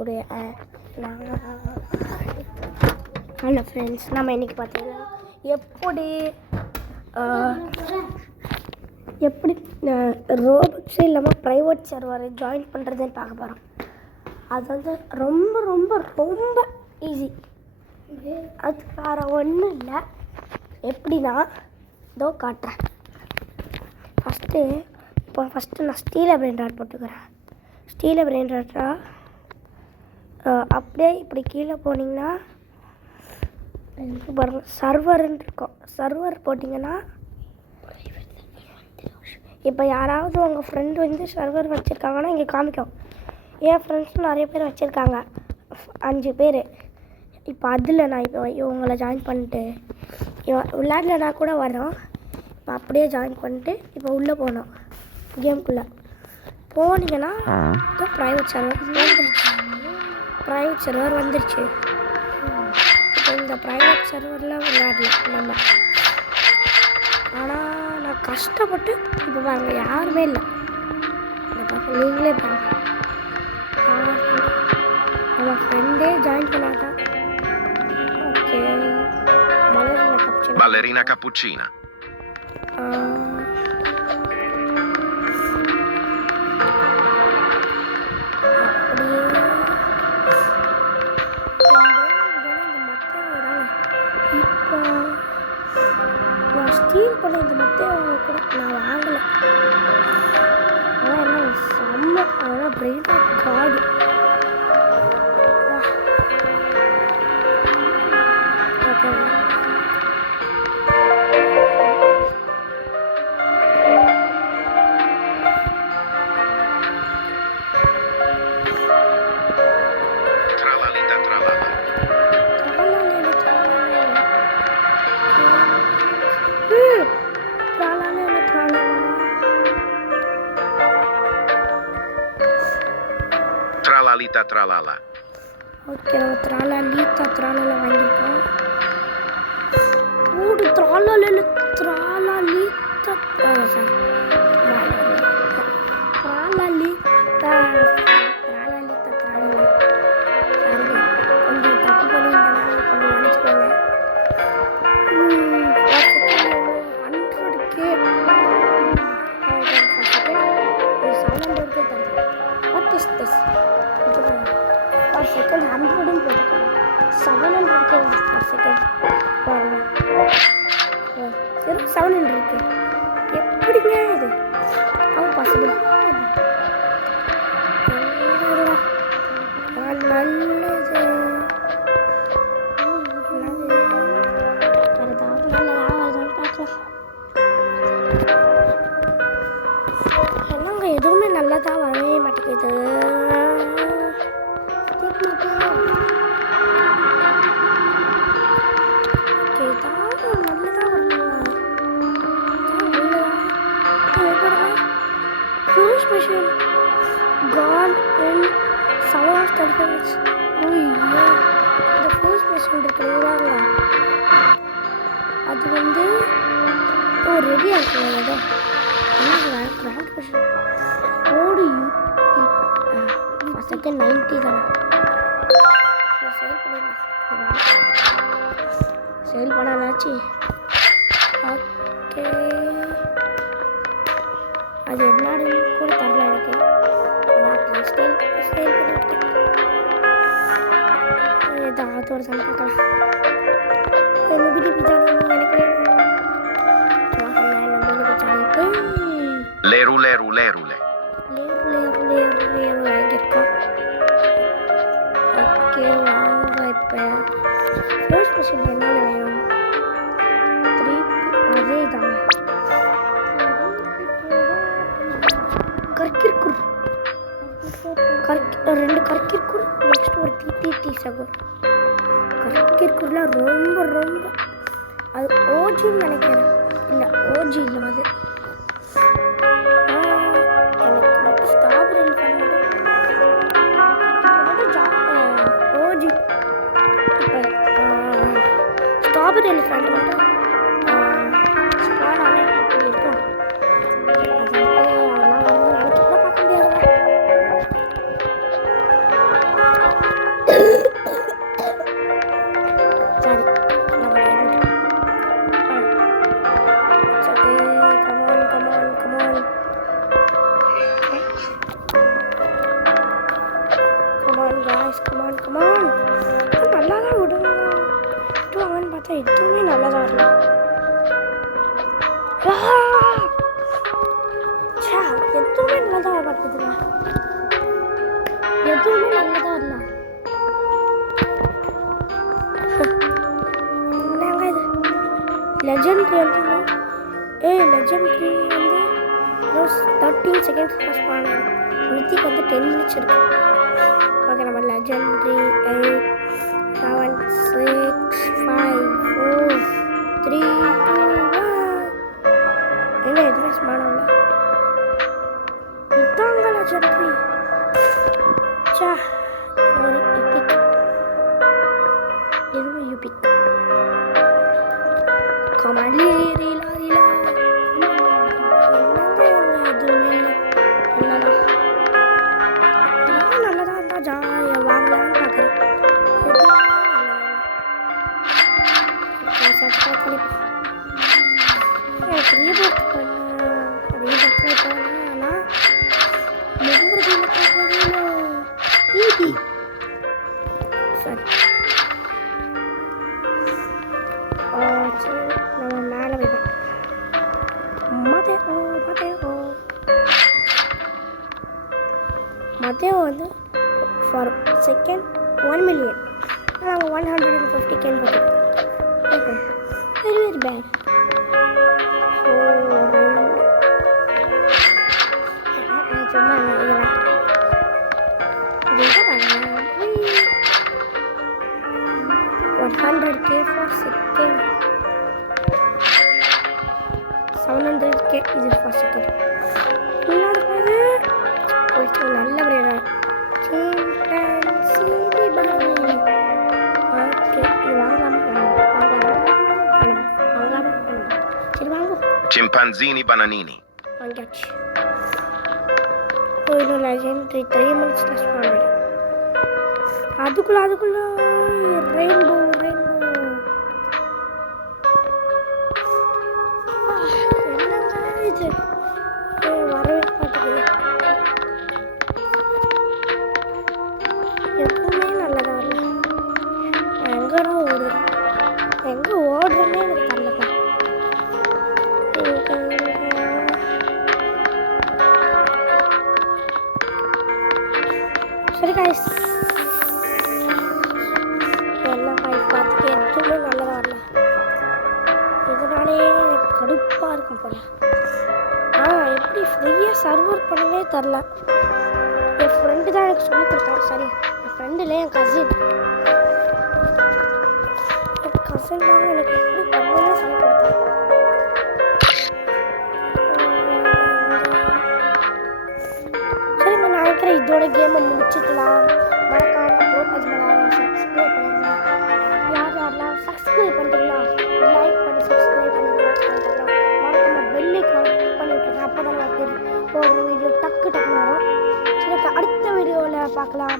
உடைய hello friends, நம்ம இன்றைக்கி பார்த்தீங்கன்னா எப்படி ரோபோட்ஸே இல்லாமல் ப்ரைவேட் சர்வரை ஜாயின் பண்ணுறதுன்னு பார்க்க போகிறோம். அது வந்து ரொம்ப ரொம்ப ரொம்ப ஈஸி. அது வேறு ஒன்றும் இல்லை. எப்படின்னா இதோ காட்டுறேன். ஃபஸ்ட்டு நான் ஸ்டீலை பிரெயின் ராட் போட்டுக்கிறேன். ஸ்டீலை பிரெயின் ராட்டா அப்படியே இப்படி கீழே போனீங்கன்னா பாருங்க சர்வர்ன்னு இருக்கும். சர்வர் போட்டிங்கன்னா இப்போ யாராவது உங்கள் ஃப்ரெண்டு வந்து சர்வர் வச்சுருக்காங்கன்னா இங்கே காமிக்கும். என் ஃப்ரெண்ட்ஸும் நிறைய பேர் வச்சுருக்காங்க, 5 பேர். இப்போ அதில் நான் இப்போ இவங்களை ஜாயின் பண்ணிட்டு விளையாடலனா கூட வரோம். இப்போ அப்படியே ஜாயின் பண்ணிட்டு இப்போ உள்ளே போனோம். கேம்குள்ளே போனீங்கன்னா ப்ரைவேட் சர்வர் வந்துருச்சு. இப்போ இந்த ப்ரைவேட் சர்வரில் விளையாடலாம் நம்ம. ஆனால் நான் கஷ்டப்பட்டு இப்போ பாருங்கள் யாருமே இல்லை. இந்த பக்கம் நீங்களே பாருங்கள், நம்ம ஃப்ரெண்டே ஜாயின் பண்ணாதான். Okay, Ballerina cappuccina. ஸ்டீல் பண்ண இந்த மொத்தம் அவங்க கூட நான் வாங்கலை. ஆனால் என்ன செம்ம, அதெல்லாம் பிரெயின் காடு. Okay, Tralalita tralala. Tralalita tralala. Okay, நம்ம த்ராலால வாங்கியிருக்கோம். ஓடு த்ராலால த்ராலாலீத்தா சாரி கொஞ்சம் தப்பு பண்ணியிருந்தேன்னா கொஞ்சம் மன்னிச்சுக்கோங்க. 100K 700K தருது. What is this? per second 100 போட்டுக்கலாம். 700K per second பாருங்க. 700K எப்படிங்க இது? how possible? நல்லது. என்னங்க எதுவுமே நல்லதா வரவே மாட்டேங்குது. Machine gone in 7 minutes. The first machine இருக்குறாங்க. அது வந்து ரெடி ஆயிடுச்சு. என்ன கிராண்ட் machine ஓடி செகண்ட் 90 தானே. சேல் பண்ணாச்சு. ஓகே, அது என்னன்னு கூட தரல எனக்கு. ஏதாவது ஒரு சண்டை பார்க்கலாம். Lerule. வாங்கியிருக்கோம். ஓகே, வாங்க. இப்போ ஃபர்ஸ்ட் மிஷின் என்ன வேணும்? 3 அதே தான். கற்கிற்குர் 2 கற்கிற்குர், நெக்ஸ்ட் ஒரு டிடி சகோர். கற்கிற்குர்லாம் ரொம்ப ரொம்ப அது ஓஜின்னு நினைக்கிறேன். இல்லை ஓஜி இல்லை, அது எனக்கு மட்டும் ஸ்ட்ராபெரி ஓஜி. இப்போ ஸ்ட்ராபெரி எலிஃபண்ட் மட்டும் ஸ்பான் இப்படி இருக்கும். Come on guys, come on come on. நல்லா தான் விடுங்க. விட்டுவாங்கன்னு பார்த்தா எதுவுமே நல்லா தான் வரல. எதுவுமே நல்லா தான் வரப்படுதுங்க. எதுவுமே நல்லதா வரல. என்னங்க இது லெஜெண்ட்ரி வந்து லெஜெண்ட்ரி வந்து 13 செகண்ட்ஸ் பாஸ் பண்ணணும். மித்திக்கு வந்து 10 மினிட்ஸ் இருக்கு. ஓகே, நம்ம லெஜெண்ட்ரி 8 7 6 5 4 3 2 1. என்ன எதுவுமே ஸ்மார்ட் இதாங்க லெஜெண்ட்ரி. ஒரு எபிக், எதுவுமே யூபிக். கமாண்ட்லி ரீலா ரீலா. எதுவுமே நல்லதா இருந்தா ஜாலியாக வாங்கலான்னு பார்க்குறேன். ரீபோட் பண்ணா சரி. சரி, நம்ம மேலே வைப்போம். மதேவோ வந்து ஃபார் செகண்ட் 1 மில்லியன். நாங்கள் 150K போட்டோம். Okay, very very bad. சும்மா இதெல்லாம் 100K for second, 700K இது for second. இன்னொரு போயிட்டு நல்ல பிரியாணி ஓகே, இது வாங்கலாமா சரி வாங்குவோம். Chimpanzini bananini. வாங்கியாச்சு. இன்னும் லெஜெண்ட்ரி 3 மினிட்ஸ் டச் பண்ணிடும். அதுக்குள்ள ரெயின்போ என்னங்க இது வரவே மாட்டேங்குது. எப்பவுமே நல்லதா இல்லை. எங்கடா ஓடுறேன், எங்கே ஓடுறேன்னே எனக்கு தெரியல. சரி காய்ஸ், எல்லாம் காய் பார்த்துட்டு எதுவுமே நல்லதாக வரல. இதனாலே எனக்கு கடுப்பாக இருக்கும் போல. எப்படி ஃப்ரீயாக சர்வர் பண்ணவே தெரில. என் ஃப்ரெண்டு தான் எனக்கு சொல்லிக் கொடுத்தாரு. சரி, என் ஃப்ரெண்டில் என் கசின் தான் எனக்கு எப்படி பண்ணவே சொல்லிக் கொடுத்தாரு. சரிங்க, நான் நினைக்கிறேன் இதோட கேமை முடிச்சுக்கலாம். மறக்காம சப்ஸ்கிரைப் பண்ணுங்க. யாரெல்லாம் சப்ஸ்கிரைப் பண்ணுறீங்களா, லைக் பண்ணி சப்ஸ்கிரைப் பண்ணிக்கலாம். அதுக்கப்புறம் மறக்காம பெல்லை கனெக்ட் பண்ணி விட்டுருங்க. அப்போ தான் நான் போடுற வீடியோ டக்கு வரும். சரி, அடுத்த வீடியோவில் பார்க்கலாம்.